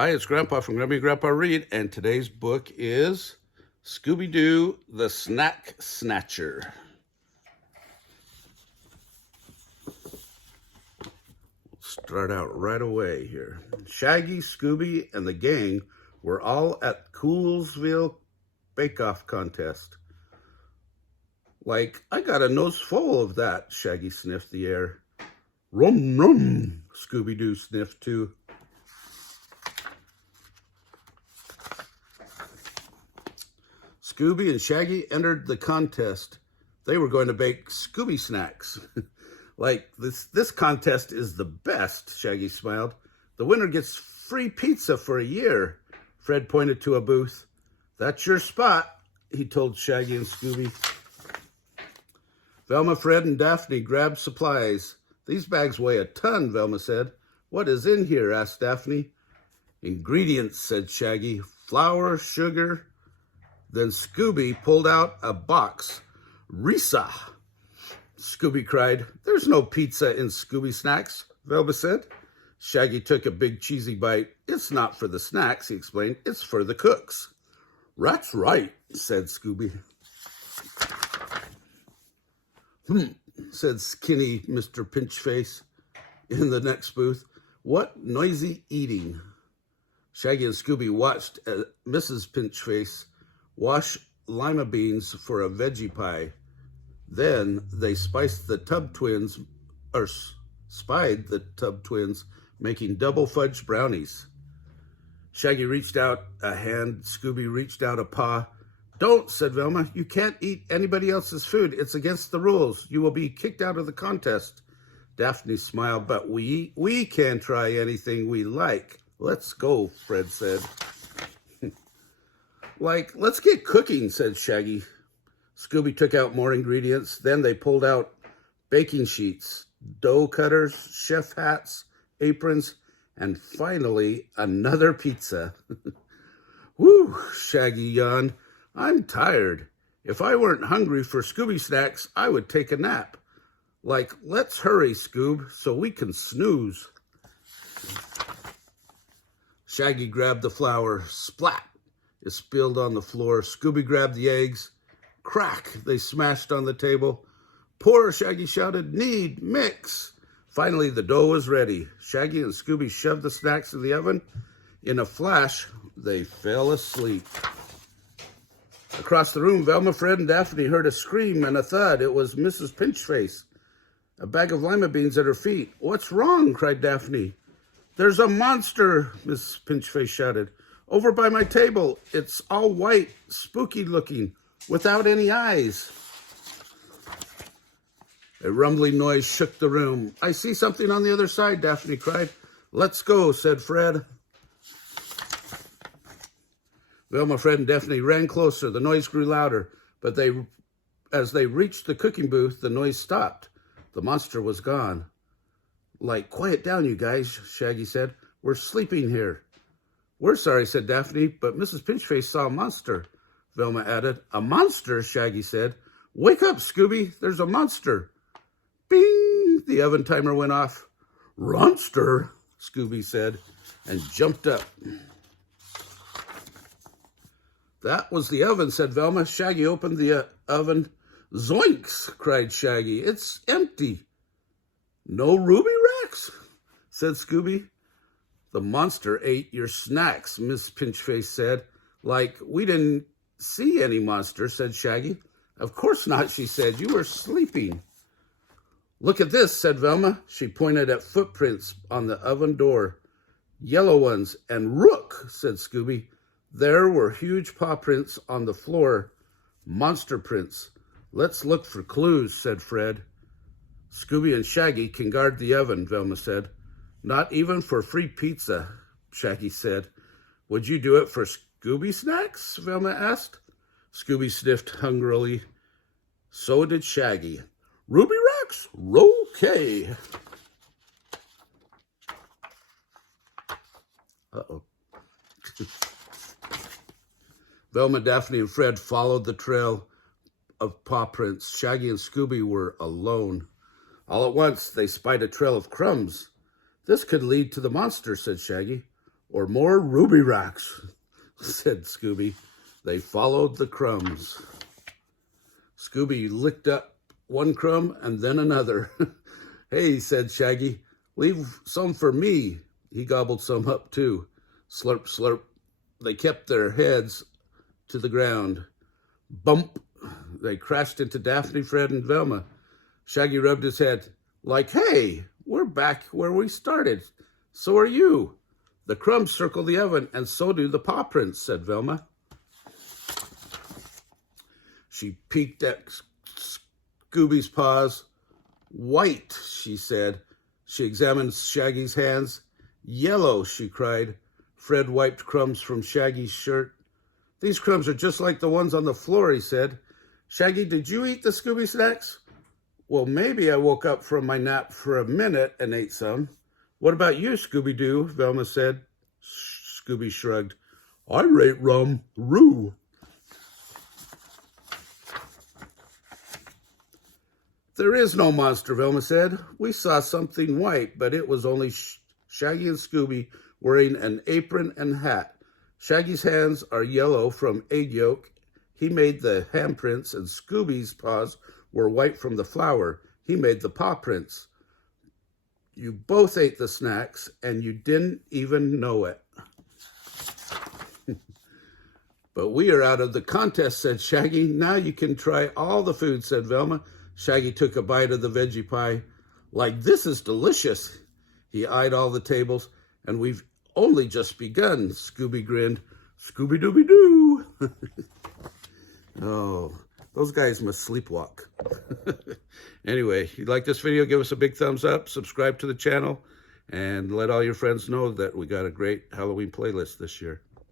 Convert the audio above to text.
Hi, it's Grandpa from Grammy and Grandpa Read, and today's book is Scooby-Doo the Snack Snatcher. Start out right away here. Shaggy, Scooby, and the gang were all at Coolsville Bake-Off contest. Like, I got a nose full of that, Shaggy sniffed the air. Rum, rum, Scooby-Doo sniffed too. Scooby and Shaggy entered the contest. They were going to bake Scooby snacks. Like, this contest is the best, Shaggy smiled. The winner gets free pizza for a year. Fred pointed to a booth. That's your spot, he told Shaggy and Scooby. Velma, Fred, and Daphne grabbed supplies. These bags weigh a ton, Velma said. What is in here? Asked Daphne. Ingredients, said Shaggy. Flour, sugar. Then Scooby pulled out a box. Risa! Scooby cried. There's no pizza in Scooby snacks, Velma said. Shaggy took a big cheesy bite. It's not for the snacks, he explained. It's for the cooks. That's right, said Scooby. Said skinny Mr. Pinchface in the next booth. What noisy eating. Shaggy and Scooby watched Mrs. Pinchface wash lima beans for a veggie pie. Then they spied the Tub Twins making double fudge brownies. Shaggy reached out a hand. Scooby reached out a paw. Don't, said Velma. You can't eat anybody else's food. It's against the rules. You will be kicked out of the contest. Daphne smiled, but we can try anything we like. Let's go, Fred said. Like, let's get cooking, said Shaggy. Scooby took out more ingredients. Then they pulled out baking sheets, dough cutters, chef hats, aprons, and finally, another pizza. Whew, Shaggy yawned. I'm tired. If I weren't hungry for Scooby snacks, I would take a nap. Like, let's hurry, Scoob, so we can snooze. Shaggy grabbed the flour. Splat! It spilled on the floor. Scooby grabbed the eggs. Crack! They smashed on the table. Pour, Shaggy shouted. Knead, mix. Finally, the dough was ready. Shaggy and Scooby shoved the snacks in the oven. In a flash, they fell asleep. Across the room, Velma, Fred, and Daphne heard a scream and a thud. It was Mrs. Pinchface, a bag of lima beans at her feet. What's wrong? Cried Daphne. There's a monster, Mrs. Pinchface shouted. Over by my table. It's all white, spooky looking, without any eyes. A rumbling noise shook the room. I see something on the other side, Daphne cried. Let's go, said Fred. Velma, Fred, and Daphne ran closer. The noise grew louder, but as they reached the cooking booth, the noise stopped. The monster was gone. Like, quiet down, you guys, Shaggy said. We're sleeping here. We're sorry, said Daphne, but Mrs. Pinchface saw a monster, Velma added. A monster, Shaggy said. Wake up, Scooby, there's a monster. Bing! The oven timer went off. Ronster, Scooby said, and jumped up. That was the oven, said Velma. Shaggy opened the oven. Zoinks, cried Shaggy. It's empty. No ruby racks, said Scooby. The monster ate your snacks, Miss Pinchface said. Like, we didn't see any monster, said Shaggy. Of course not, she said. You were sleeping. Look at this, said Velma. She pointed at footprints on the oven door. Yellow ones. And rook, said Scooby. There were huge paw prints on the floor. Monster prints. Let's look for clues, said Fred. Scooby and Shaggy can guard the oven, Velma said. Not even for free pizza, Shaggy said. Would you do it for Scooby snacks? Velma asked. Scooby sniffed hungrily. So did Shaggy. Ruby racks? Okay. Uh-oh. Velma, Daphne, and Fred followed the trail of paw prints. Shaggy and Scooby were alone. All at once, they spied a trail of crumbs. This could lead to the monster, said Shaggy. or more ruby rocks, said Scooby. They followed the crumbs. Scooby licked up one crumb and then another. Hey, said Shaggy, leave some for me. He gobbled some up too. Slurp, slurp. They kept their heads to the ground. Bump. They crashed into Daphne, Fred, and Velma. Shaggy rubbed his head. Like, hey, we're back where we started. So are you. The crumbs circle the oven, and so do the paw prints, said Velma. She peeked at Scooby's paws. White, she said. She examined Shaggy's hands. Yellow, she cried. Fred wiped crumbs from Shaggy's shirt. These crumbs are just like the ones on the floor, he said. Shaggy, did you eat the Scooby snacks? Well, maybe I woke up from my nap for a minute and ate some. What about you, Scooby-Doo? Velma said. Scooby shrugged. I ate rum-roo. There is no monster, Velma said. We saw something white, but it was only Shaggy and Scooby wearing an apron and hat. Shaggy's hands are yellow from egg yolk. He made the handprints, and Scooby's paws were white from the flour. He made the paw prints. You both ate the snacks, and you didn't even know it. But we are out of the contest, said Shaggy. Now you can try all the food, said Velma. Shaggy took a bite of the veggie pie. Like, this is delicious. He eyed all the tables. And we've only just begun, Scooby grinned. Scooby-Dooby-Doo. Oh, those guys must sleepwalk. Anyway, if you like this video, give us a big thumbs up, subscribe to the channel, and let all your friends know that we got a great Halloween playlist this year.